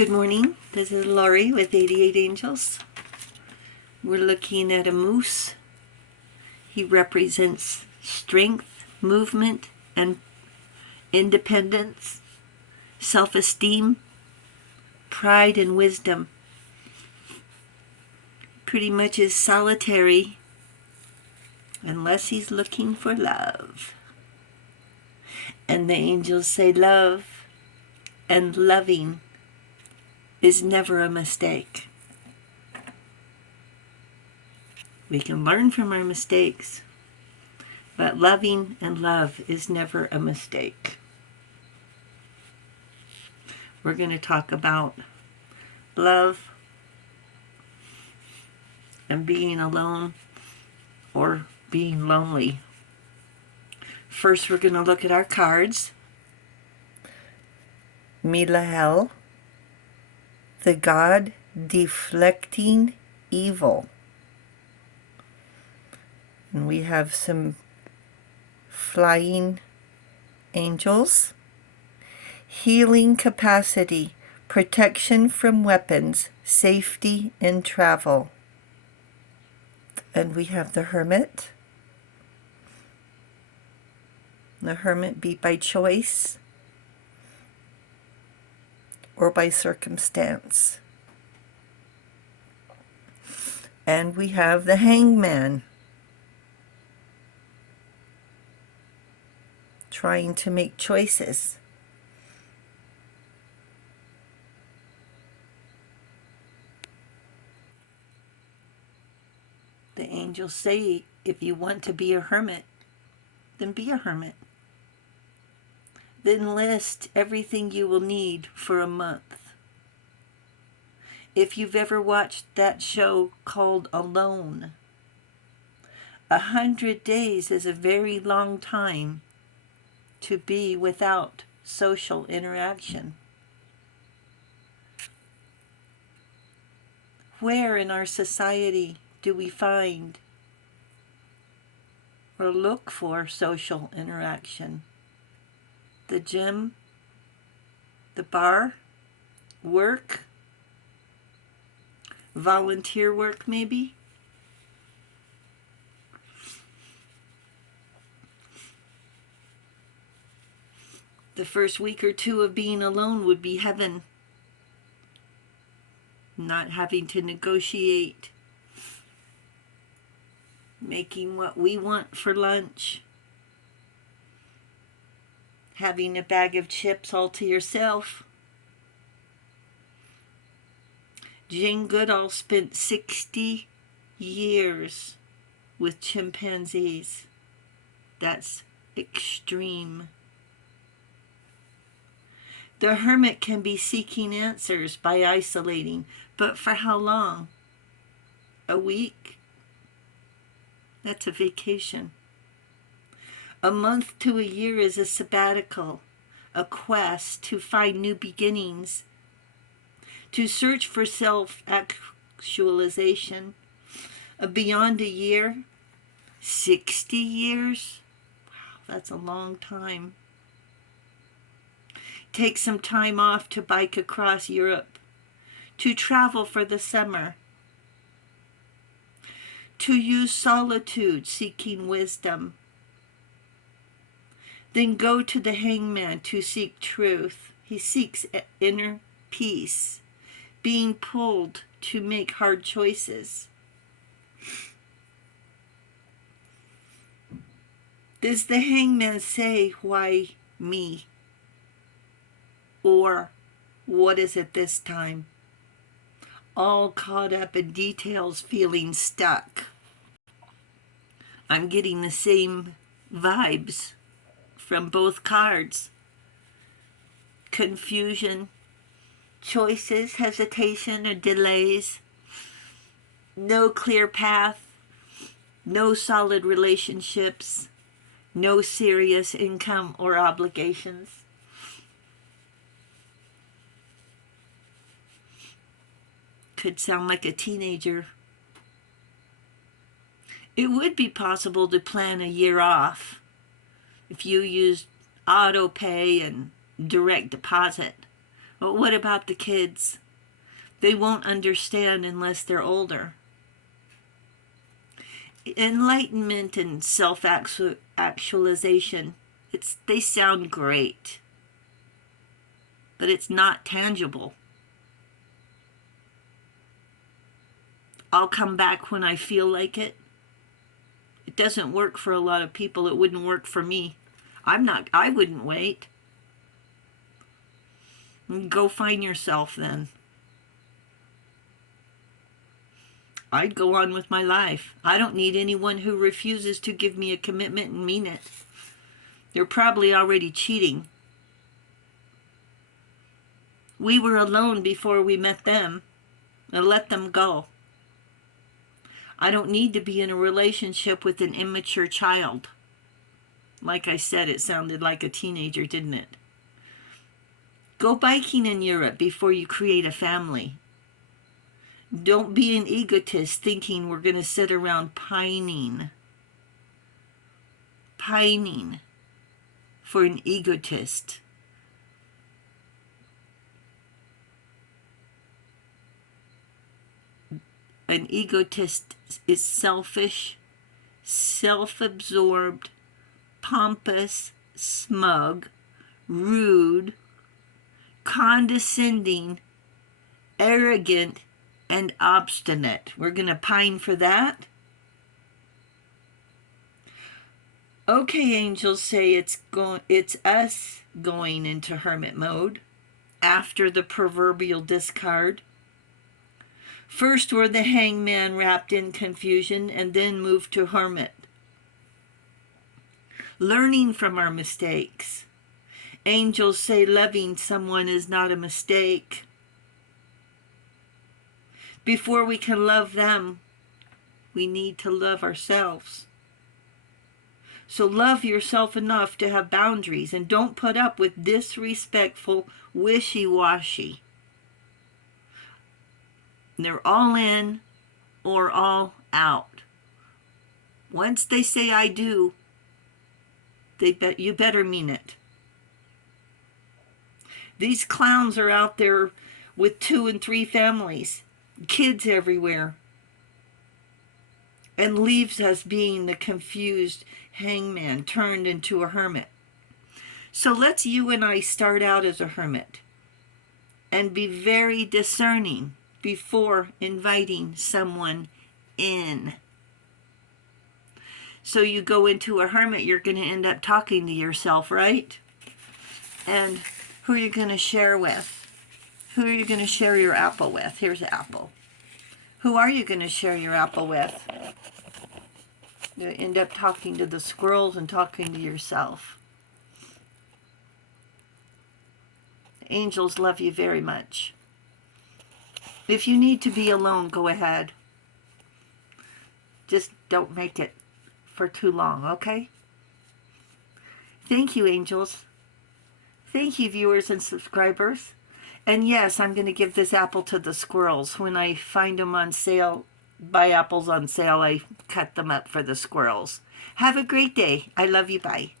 Good morning. This is Laurie with 88 Angels. We're looking at a moose. He represents strength, movement, and independence, self-esteem, pride, and wisdom. Pretty much is solitary unless he's looking for love. And the angels say love and loving is never a mistake. We can learn from our mistakes, but loving and love is never a mistake. We're going to talk about love and being alone or being lonely. First, we're going to look at our cards. Milahel, the god deflecting evil. And we have some flying angels. Healing capacity, protection from weapons, safety in travel. And we have the hermit. The hermit be by choice or by circumstance. And we have the hangman, trying to make choices. The angels say if you want to be a hermit, then be a hermit. Then list everything you will need for a month. If you've ever watched that show called Alone, 100 days is a very long time to be without social interaction. Where in our society do we find or look for social interaction? The gym, the bar, work, volunteer work maybe? The first week or two of being alone would be heaven. Not having to negotiate, making what we want for lunch, having a bag of chips all to yourself. Jane Goodall spent 60 years with chimpanzees. That's extreme. The hermit can be seeking answers by isolating, but for how long? A week? That's a vacation. A month to a year is a sabbatical, a quest to find new beginnings, to search for self-actualization. Beyond a year, 60 years? Wow, that's a long time. Take some time off to bike across Europe, to travel for the summer, to use solitude seeking wisdom. Then go to the hangman to seek truth. He seeks inner peace, being pulled to make hard choices. Does the hangman say, "Why me?" Or, "What is it this time?" All caught up in details, feeling stuck. I'm getting the same vibes from both cards. Confusion, choices, hesitation, or delays. No clear path, no solid relationships, no serious income or obligations. Could sound like a teenager. It would be possible to plan a year off if you used auto pay and direct deposit, But what about the kids? They won't understand unless they're older. Enlightenment and self-actualization, they sound great, but it's not tangible. I'll come back when I feel like it. It doesn't work for a lot of people. It wouldn't work for me. I wouldn't wait. Go find yourself then. I'd go on with my life. I don't need anyone who refuses to give me a commitment and mean it. They're probably already cheating. We were alone before we met them, and let them go. I don't need to be in a relationship with an immature child. Like I said, it sounded like a teenager, didn't it? Go biking in Europe before you create a family. Don't be an egotist thinking we're going to sit around pining for an egotist. An egotist is selfish, self-absorbed, pompous, smug, rude, condescending, arrogant, and obstinate. We're going to pine for that? Okay, angels say it's us going into hermit mode after the proverbial discard. First we're the hangman wrapped in confusion, and then move to hermit. Learning from our mistakes. Angels say loving someone is not a mistake. Before we can love them, we need to love ourselves. So love yourself enough to have boundaries, and don't put up with disrespectful wishy-washy. They're all in or all out. Once they say I do, you better mean it. These clowns are out there with 2 and 3 families, kids everywhere, and leaves us being the confused hangman turned into a hermit. So let's you and I start out as a hermit and be very discerning before inviting someone in. So you go into a hermit, you're going to end up talking to yourself, right? And who are you going to share with? Who are you going to share your apple with? Here's the apple. Who are you going to share your apple with? You end up talking to the squirrels and talking to yourself. Angels love you very much. If you need to be alone, go ahead. Just don't make it for too long, okay? Thank you, angels. Thank you, viewers and subscribers. And yes, I'm going to give this apple to the squirrels. When I find them on sale, buy apples on sale, I cut them up for the squirrels. Have a great day. I love you. Bye.